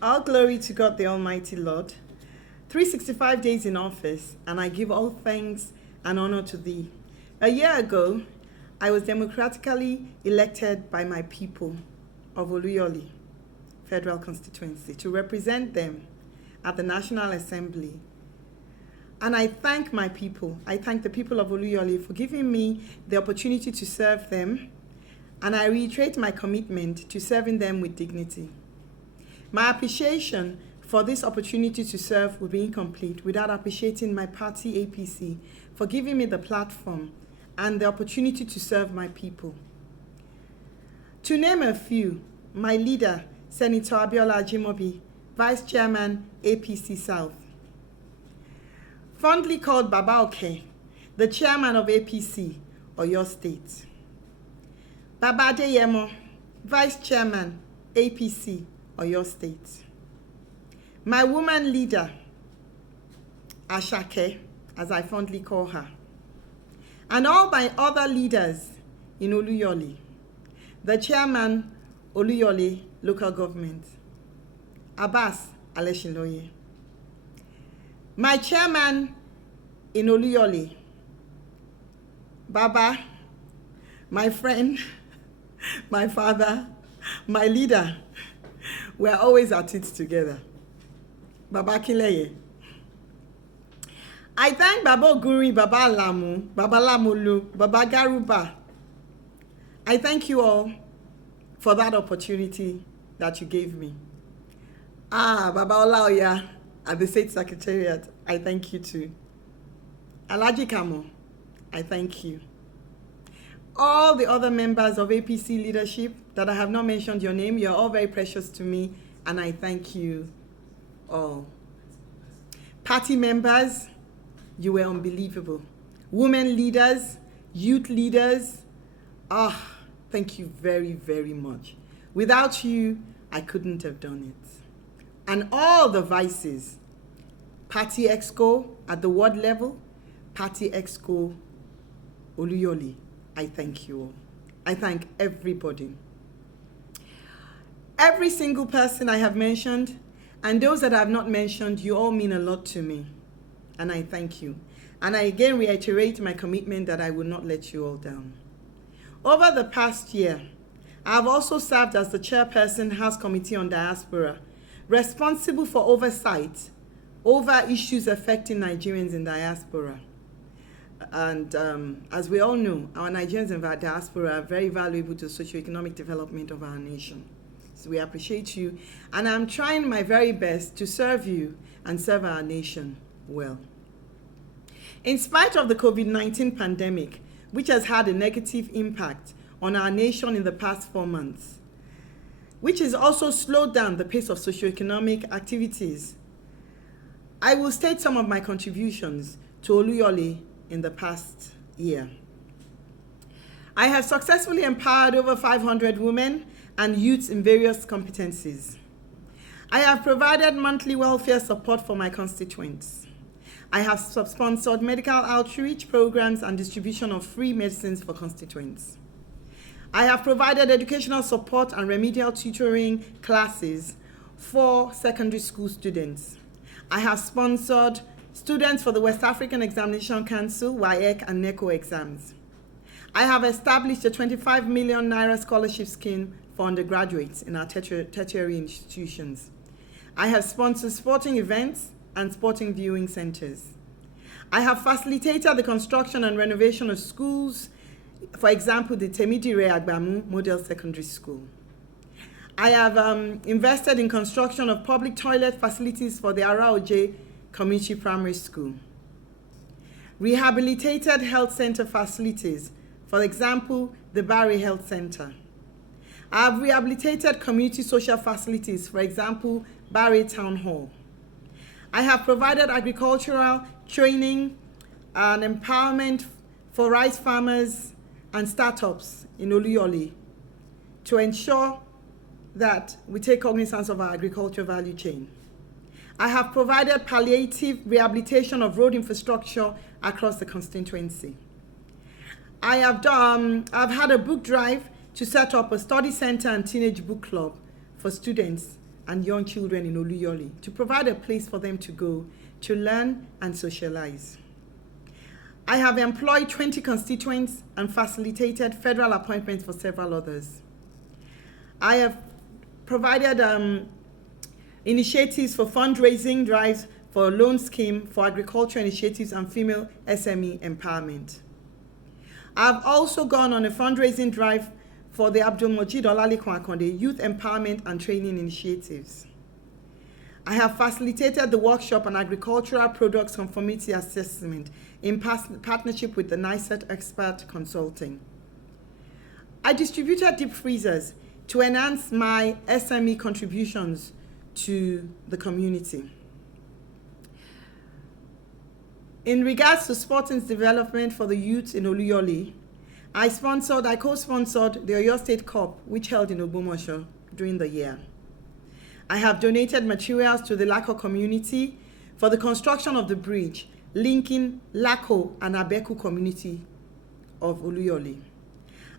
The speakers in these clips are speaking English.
All glory to God the Almighty Lord. 365 days in office, and I give all thanks and honor to thee. A year ago, I was democratically elected by my people of Oluyole Federal Constituency to represent them at the National Assembly. And I thank my people. I thank the people of Oluyole for giving me the opportunity to serve them, and I reiterate my commitment to serving them with dignity. My appreciation for this opportunity to serve will be incomplete without appreciating my party, APC, for giving me the platform and the opportunity to serve my people. To name a few, my leader, Senator Abiola Ajimobi, Vice Chairman, APC South. Fondly called Baba Oke, the Chairman of APC, Oyo State. Baba Adeyemo, Vice Chairman, APC, Oyo State. My woman leader, Ashake, as I fondly call her, and all my other leaders in Oluyole, the Chairman, Oluyole Local Government, Abbas Aleshinloye. My Chairman in Oluyole, Baba, my friend, my father, my leader, we're always at it together. Baba Kileye. I thank Baba Oguri, Baba Alamu, Baba Lamulu, Baba Garuba. I thank you all for that opportunity that you gave me. Baba Olaoya at the State Secretariat, I thank you too. Alhaji Kamo, I thank you. All the other members of APC leadership that I have not mentioned your name, you're all very precious to me, and I thank you all. Party members, you were unbelievable. Women leaders, youth leaders, thank you very, very much. Without you, I couldn't have done it. And all the vices, Party Exco at the ward level, Party Exco Oluyole, I thank you all. I thank everybody. Every single person I have mentioned, and those that I have not mentioned, you all mean a lot to me. And I thank you. And I again reiterate my commitment that I will not let you all down. Over the past year, I have also served as the Chairperson, House Committee on Diaspora, responsible for oversight over issues affecting Nigerians in diaspora. And as we all know, our Nigerians in diaspora are very valuable to the socio-economic development of our nation. So we appreciate you, and I'm trying my very best to serve you and serve our nation well. In spite of the COVID-19 pandemic, which has had a negative impact on our nation in the past 4 months, which has also slowed down the pace of socio-economic activities, I will state some of my contributions to Oluyole in the past year. I have successfully empowered over 500 women and youths in various competencies. I have provided monthly welfare support for my constituents. I have sponsored medical outreach programs and distribution of free medicines for constituents. I have provided educational support and remedial tutoring classes for secondary school students. I have sponsored students for the West African Examination Council, WAEC and NECO exams. I have established a 25 million naira scholarship scheme for undergraduates in our tertiary institutions. I have sponsored sporting events and sporting viewing centers. I have facilitated the construction and renovation of schools, for example, the Temidire Agbamu Model Secondary School. I have invested in construction of public toilet facilities for the Araoje Community Primary School. Rehabilitated health center facilities, for example, the Barry Health Center. I have rehabilitated community social facilities, for example, Barry Town Hall. I have provided agricultural training and empowerment for rice farmers and startups in Oluyole to ensure that we take cognizance of our agriculture value chain. I have provided palliative rehabilitation of road infrastructure across the constituency. I've had a book drive to set up a study center and teenage book club for students and young children in Oluyole to provide a place for them to go to learn and socialize. I have employed 20 constituents and facilitated federal appointments for several others. I have provided initiatives for fundraising drives for a loan scheme for agriculture initiatives and female SME empowerment. I've also gone on a fundraising drive for the Abdulmojid Olalekan Akonde Youth Empowerment and Training Initiatives. I have facilitated the workshop on agricultural products conformity assessment in partnership with the NICET Expert Consulting. I distributed deep freezers to enhance my SME contributions to the community. In regards to sports and development for the youth in Oluyole, I co-sponsored the Oyo State Cup, which held in Ogbomoso during the year. I have donated materials to the Lako community for the construction of the bridge linking Lako and Abeku community of Oluyole.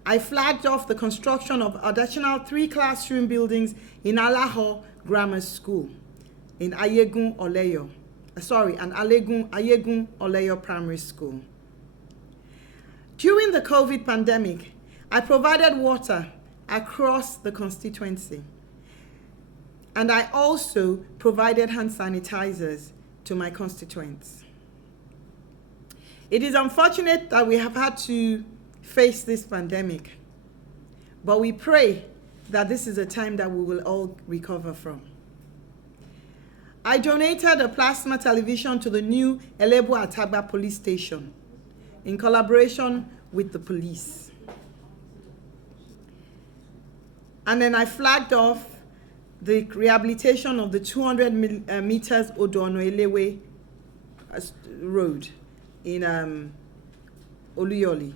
I flagged off the construction of additional 3 classroom buildings in Alaho Grammar School in Ayegun Oleyo Primary School. During the COVID pandemic, I provided water across the constituency, and I also provided hand sanitizers to my constituents. It is unfortunate that we have had to face this pandemic, but we pray that this is a time that we will all recover from. I donated a plasma television to the new Elebu Atagba police station in collaboration with the police. And then I flagged off the rehabilitation of the 200 meters Odono-Elewe road in Oluyole,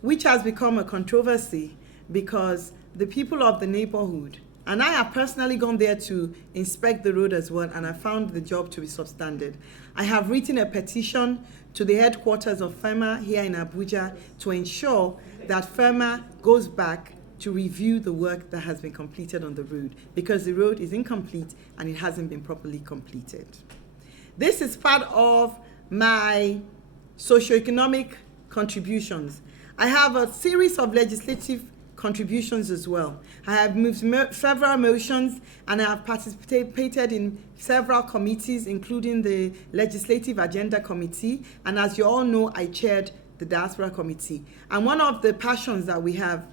which has become a controversy because the people of the neighborhood, and I have personally gone there to inspect the road as well, and I found the job to be substandard. I have written a petition to the headquarters of FEMA here in Abuja to ensure that FEMA goes back to review the work that has been completed on the road, because the road is incomplete and it hasn't been properly completed. This is part of my socioeconomic contributions. I have a series of legislative contributions as well. I have moved several motions, and I have participated in several committees, including the Legislative Agenda Committee, and as you all know, I chaired the Diaspora Committee. And one of the passions that we have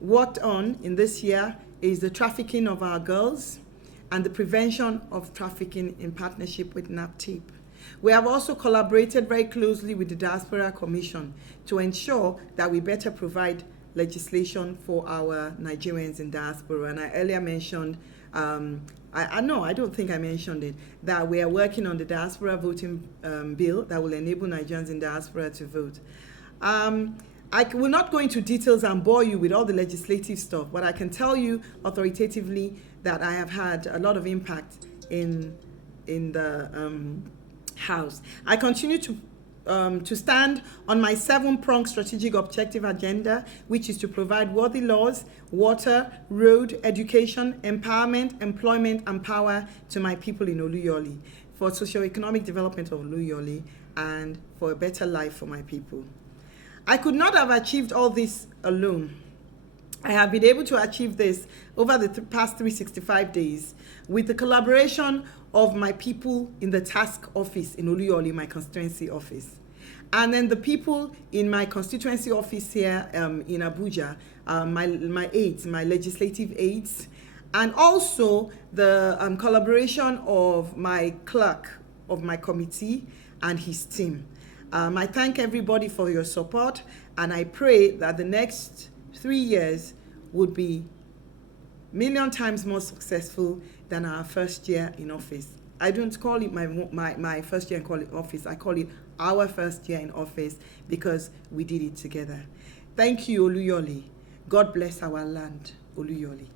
worked on in this year is the trafficking of our girls and the prevention of trafficking in partnership with NAPTIP. We have also collaborated very closely with the Diaspora Commission to ensure that we better provide legislation for our Nigerians in diaspora. And I earlier mentioned, I don't think I mentioned it, that we are working on the diaspora voting bill that will enable Nigerians in diaspora to vote. I will not go into details and bore you with all the legislative stuff, but I can tell you authoritatively that I have had a lot of impact in the House. I continue to stand on my 7-pronged strategic objective agenda, which is to provide worthy laws, water, road, education, empowerment, employment, and power to my people in Oluyole, for socio-economic development of Oluyole, and for a better life for my people. I could not have achieved all this alone. I have been able to achieve this over the past 365 days with the collaboration of my people in the task office in Oluyole, my constituency office. And then the people in my constituency office here in Abuja, my aides, my legislative aides, and also the collaboration of my clerk of my committee and his team. I thank everybody for your support, and I pray that the next 3 years would be a million times more successful than our first year in office. I don't call it my first year in office, I call it our first year in office, because we did it together. Thank you, Oluyole. God bless our land, Oluyole.